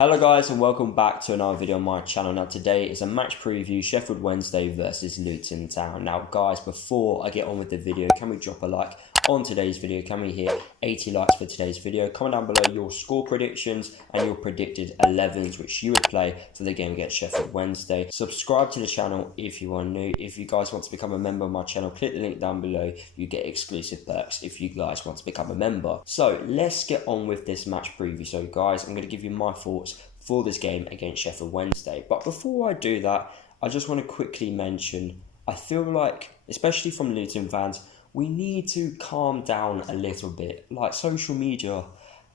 Hello guys and welcome back to another video on my channel. Now today is a match preview, Sheffield Wednesday versus Luton Town. Now guys, before I get on with the video, can we drop a like on today's video? Can we hit 80 likes for today's video? Comment down below your score predictions and your predicted 11s which you would play for the game against Sheffield Wednesday. Subscribe to the channel if you are new. If you guys want to become a member of my channel, click the link down below. You get exclusive perks if you guys want to become a member. So let's get on with this match preview. So guys, I'm going to give you my thoughts for this game against Sheffield Wednesday. But before I do that, I just want to quickly mention, I feel like, especially from Luton fans, we need to calm down a little bit. Like, social media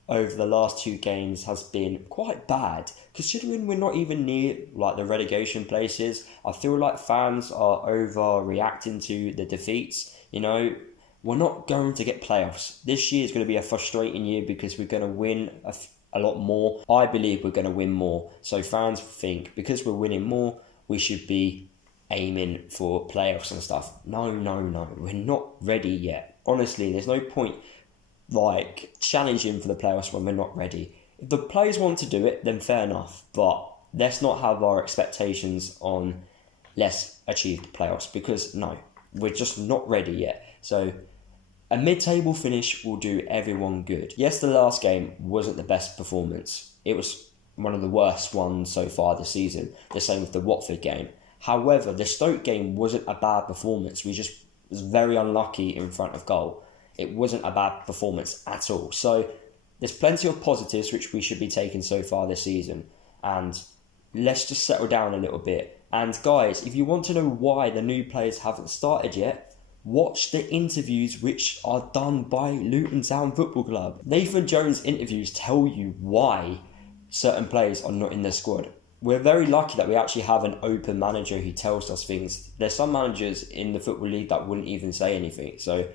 over the last two games has been quite bad. Considering we're not even near like the relegation places, I feel like fans are overreacting to the defeats. You know, we're not going to get playoffs. This year is going to be a frustrating year because we're going to win a lot more. I believe we're going to win more. So fans think because we're winning more, we should be aiming for playoffs and stuff. No. We're not ready yet. Honestly, there's no point like challenging for the playoffs when we're not ready. If the players want to do it, then fair enough. But let's not have our expectations on let's achieve the playoffs because no, we're just not ready yet. So a mid-table finish will do everyone good. Yes, the last game wasn't the best performance. It was one of the worst ones so far this season. The same with the Watford game. However, the Stoke game wasn't a bad performance. We just was very unlucky in front of goal. It wasn't a bad performance at all. So there's plenty of positives which we should be taking so far this season. And let's just settle down a little bit. And guys, if you want to know why the new players haven't started yet, watch the interviews which are done by Luton Town Football Club. Nathan Jones' interviews tell you why certain players are not in the squad. We're very lucky that we actually have an open manager who tells us things. There's some managers in the Football League that wouldn't even say anything. So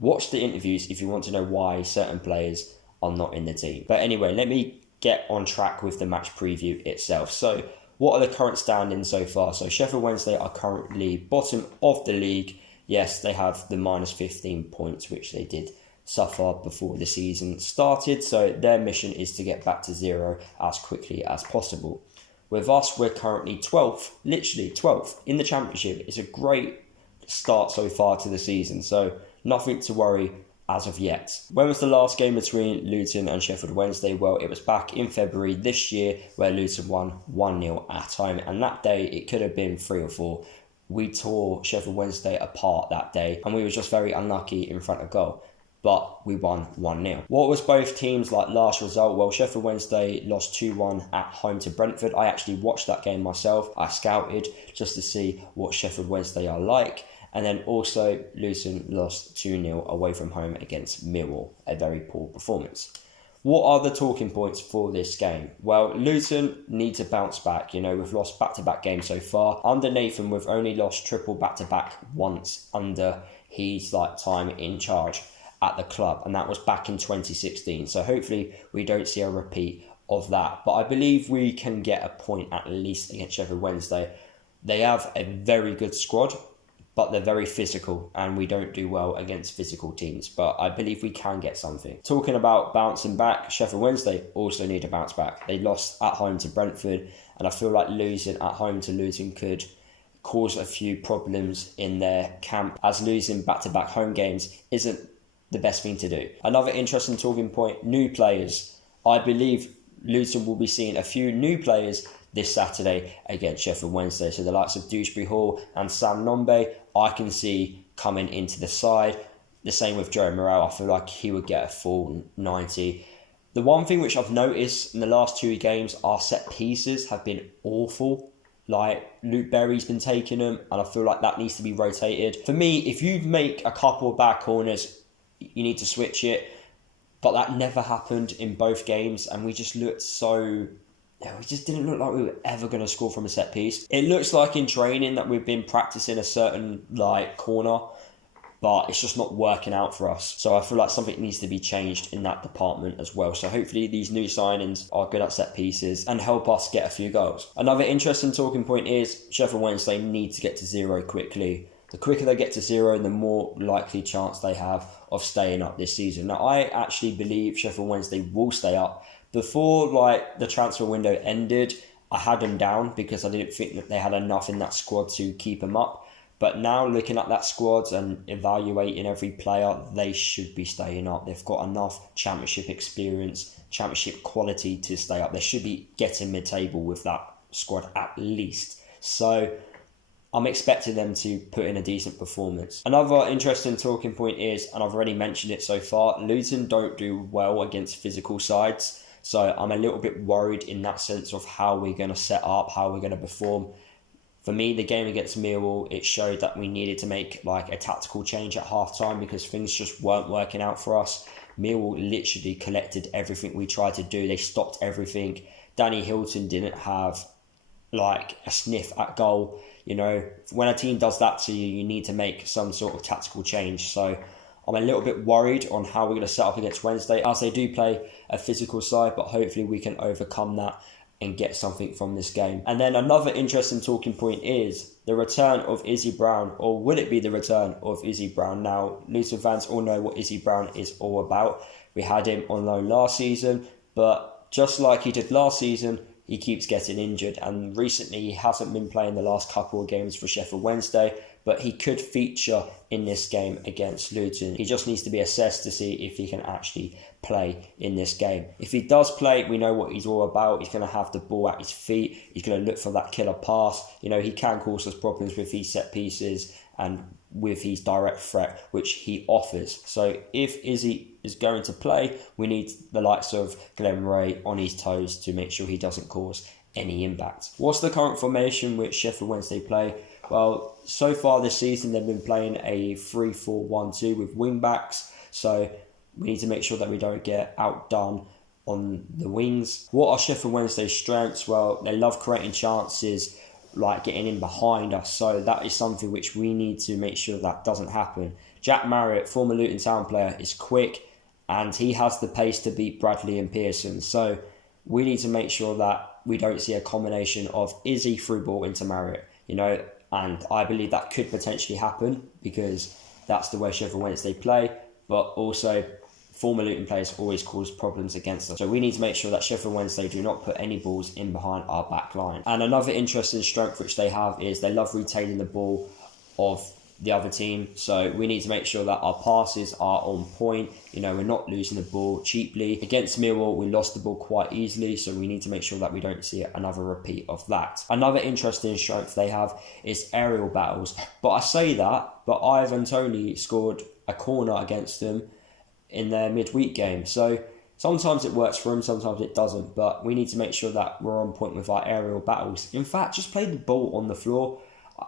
watch the interviews if you want to know why certain players are not in the team. But anyway, let me get on track with the match preview itself. So what are the current standings so far? So Sheffield Wednesday are currently bottom of the league. Yes, they have the minus 15 points, which they did suffer before the season started. So their mission is to get back to zero as quickly as possible. With us, we're currently 12th, literally 12th in the Championship. It's a great start so far to the season. So nothing to worry as of yet. When was the last game between Luton and Sheffield Wednesday? Well, it was back in February this year where Luton won 1-0 at home. And that day, it could have been 3 or 4. We tore Sheffield Wednesday apart that day and we were just very unlucky in front of goal. But we won 1-0. What was both teams' like last result? Well, Sheffield Wednesday lost 2-1 at home to Brentford. I actually watched that game myself. I scouted just to see what Sheffield Wednesday are like. And then also Luton lost 2-0 away from home against Millwall. A very poor performance. What are the talking points for this game? Well, Luton need to bounce back. You know, we've lost back-to-back games so far. Under Nathan, we've only lost triple back-to-back once under his time in charge at the club. And that was back in 2016. So hopefully we don't see a repeat of that. But I believe we can get a point at least against Sheffield Wednesday. They have a very good squad, but they're very physical and we don't do well against physical teams. But I believe we can get something. Talking about bouncing back, Sheffield Wednesday also need to bounce back. They lost at home to Brentford and I feel like losing at home to Luton could cause a few problems in their camp, as losing back-to-back home games isn't the best thing to do. Another interesting talking point, new players. I believe Luton will be seeing a few new players this Saturday against Sheffield Wednesday. So the likes of Dewsbury Hall and Sam Nombe, I can see coming into the side. The same with Joe Morrell. I feel like he would get a full 90. The one thing which I've noticed in the last 2 games, our set pieces have been awful. Like Luke Berry's been taking them and I feel like that needs to be rotated. For me, if you make a couple of bad corners, you need to switch it. But that never happened in both games and we just looked so... we just didn't look like we were ever going to score from a set piece. It looks like in training that we've been practicing a certain corner, but it's just not working out for us. So I feel like something needs to be changed in that department as well. So hopefully these new signings are good at set pieces and help us get a few goals. Another interesting talking point is Sheffield Wednesday need to get to zero quickly. The quicker they get to zero, the more likely chance they have of staying up this season. Now, I actually believe Sheffield Wednesday will stay up, Before like the transfer window ended, I had them down because I didn't think that they had enough in that squad to keep them up. But now looking at that squad and evaluating every player, they should be staying up. They've got enough championship experience, championship quality to stay up. They should be getting mid-table with that squad at least. So I'm expecting them to put in a decent performance. Another interesting talking point is, and I've already mentioned it so far, Luton don't do well against physical sides. So I'm a little bit worried in that sense of how we're going to set up, how we're going to perform. For me, the game against Millwall, it showed that we needed to make like a tactical change at half-time because things just weren't working out for us. Millwall literally collected everything we tried to do. They stopped everything. Danny Hilton didn't have like a sniff at goal. You know, when a team does that to you, you need to make some sort of tactical change. So I'm a little bit worried on how we're going to set up against Wednesday, as they do play a physical side, but hopefully we can overcome that and get something from this game. And then another interesting talking point is the return of Izzy Brown, or will it be the return of Izzy Brown? Now, Luton fans all know what Izzy Brown is all about. We had him on loan last season, but just like he did last season, he keeps getting injured, and recently he hasn't been playing the last couple of games for Sheffield Wednesday, but he could feature in this game against Luton. He just needs to be assessed to see if he can actually play in this game. If he does play, we know what he's all about. He's going to have the ball at his feet. He's going to look for that killer pass. You know, he can cause us problems with these set pieces and with his direct threat, which he offers. So if Izzy is going to play, we need the likes of Glenn Ray on his toes to make sure he doesn't cause any impact. What's the current formation which Sheffield Wednesday play? Well, so far this season they've been playing a 3-4-1-2 with wing backs, so we need to make sure that we don't get outdone on the wings. What are Sheffield Wednesday's strengths? Well, they love creating chances, like getting in behind us, so that is something which we need to make sure that doesn't happen. Jack Marriott, former Luton Town player, is quick and he has the pace to beat Bradley and Pearson, so we need to make sure that we don't see a combination of Izzy through ball into Marriott, you know, and I believe that could potentially happen because that's the way Sheffield Wednesday play, but also former Luton players always cause problems against us. So we need to make sure that Sheffield Wednesday do not put any balls in behind our back line. And another interesting strength which they have is they love retaining the ball of the other team. So we need to make sure that our passes are on point. You know, we're not losing the ball cheaply. Against Millwall, we lost the ball quite easily. So we need to make sure that we don't see another repeat of that. Another interesting strength they have is aerial battles. But I say that, but Ivan Toney scored a corner against them in their midweek game. So sometimes it works for him, sometimes it doesn't. But we need to make sure that we're on point with our aerial battles. In fact, just play the ball on the floor.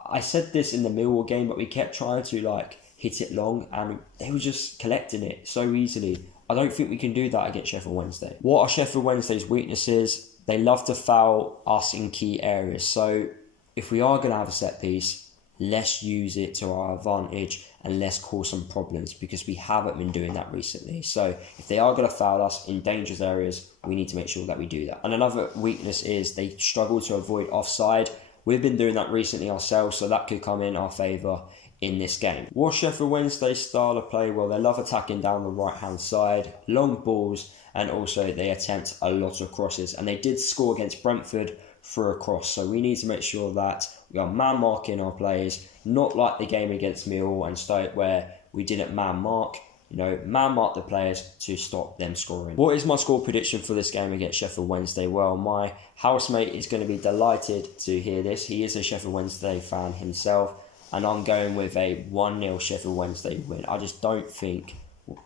I said this in the Millwall game, but we kept trying to like hit it long and they were just collecting it so easily. I don't think we can do that against Sheffield Wednesday. What are Sheffield Wednesday's weaknesses? They love to foul us in key areas. So if we are going to have a set piece, let's use it to our advantage and let's cause some problems because we haven't been doing that recently. So if they are going to foul us in dangerous areas, we need to make sure that we do that. And another weakness is they struggle to avoid offside. We've been doing that recently ourselves, so that could come in our favour in this game. What's Sheffield Wednesday's style of play? Well, they love attacking down the right-hand side, long balls, and also they attempt a lot of crosses. And they did score against Brentford through a cross, so we need to make sure that we are man-marking our players, not like the game against Millwall and Stoke where we didn't man-mark. You know, man-mark the players to stop them scoring. What is my score prediction for this game against Sheffield Wednesday? Well, my housemate is going to be delighted to hear this. He is a Sheffield Wednesday fan himself, and I'm going with a 1-0 Sheffield Wednesday win. I just don't think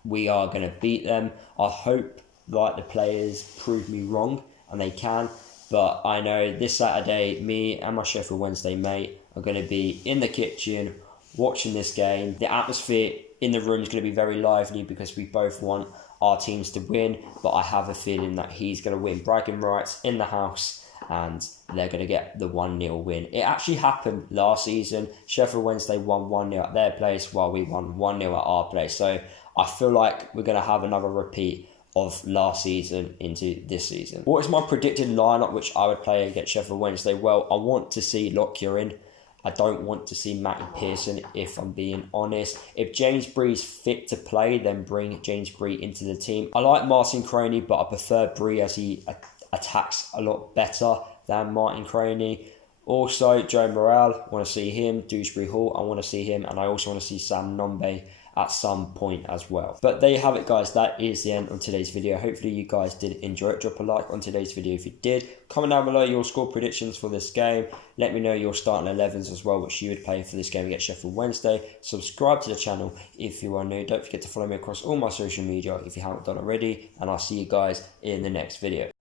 we are going to beat them. I hope like the players prove me wrong, and they can. But I know this Saturday, me and my Sheffield Wednesday mate are going to be in the kitchen watching this game. The atmosphere in the room is going to be very lively because we both want our teams to win, but I have a feeling that he's going to win bragging rights in the house and they're going to get the 1-0 win. It actually happened last season. Sheffield Wednesday won 1-0 at their place while we won 1-0 at our place. So I feel like we're going to have another repeat of last season into this season. What is my predicted lineup which I would play against Sheffield Wednesday? Well, I want to see Lockyer in. I don't want to see Matty Pearson, if I'm being honest. If James Bree's fit to play, then bring James Bree into the team. I like Martin Croney, but I prefer Bree as he attacks a lot better than Martin Croney. Also, Joe Morrell, I want to see him. Dewsbury Hall, I want to see him. And I also want to see Sam Nombe at some point as well. But there you have it, guys. That is the end of today's video. Hopefully you guys did enjoy it. Drop a like on today's video if you did. Comment down below your score predictions for this game. Let me know your starting 11s as well, which you would play for this game against Sheffield Wednesday. Subscribe to the channel if you are new. Don't forget to follow me across all my social media if you haven't done already. And I'll see you guys in the next video.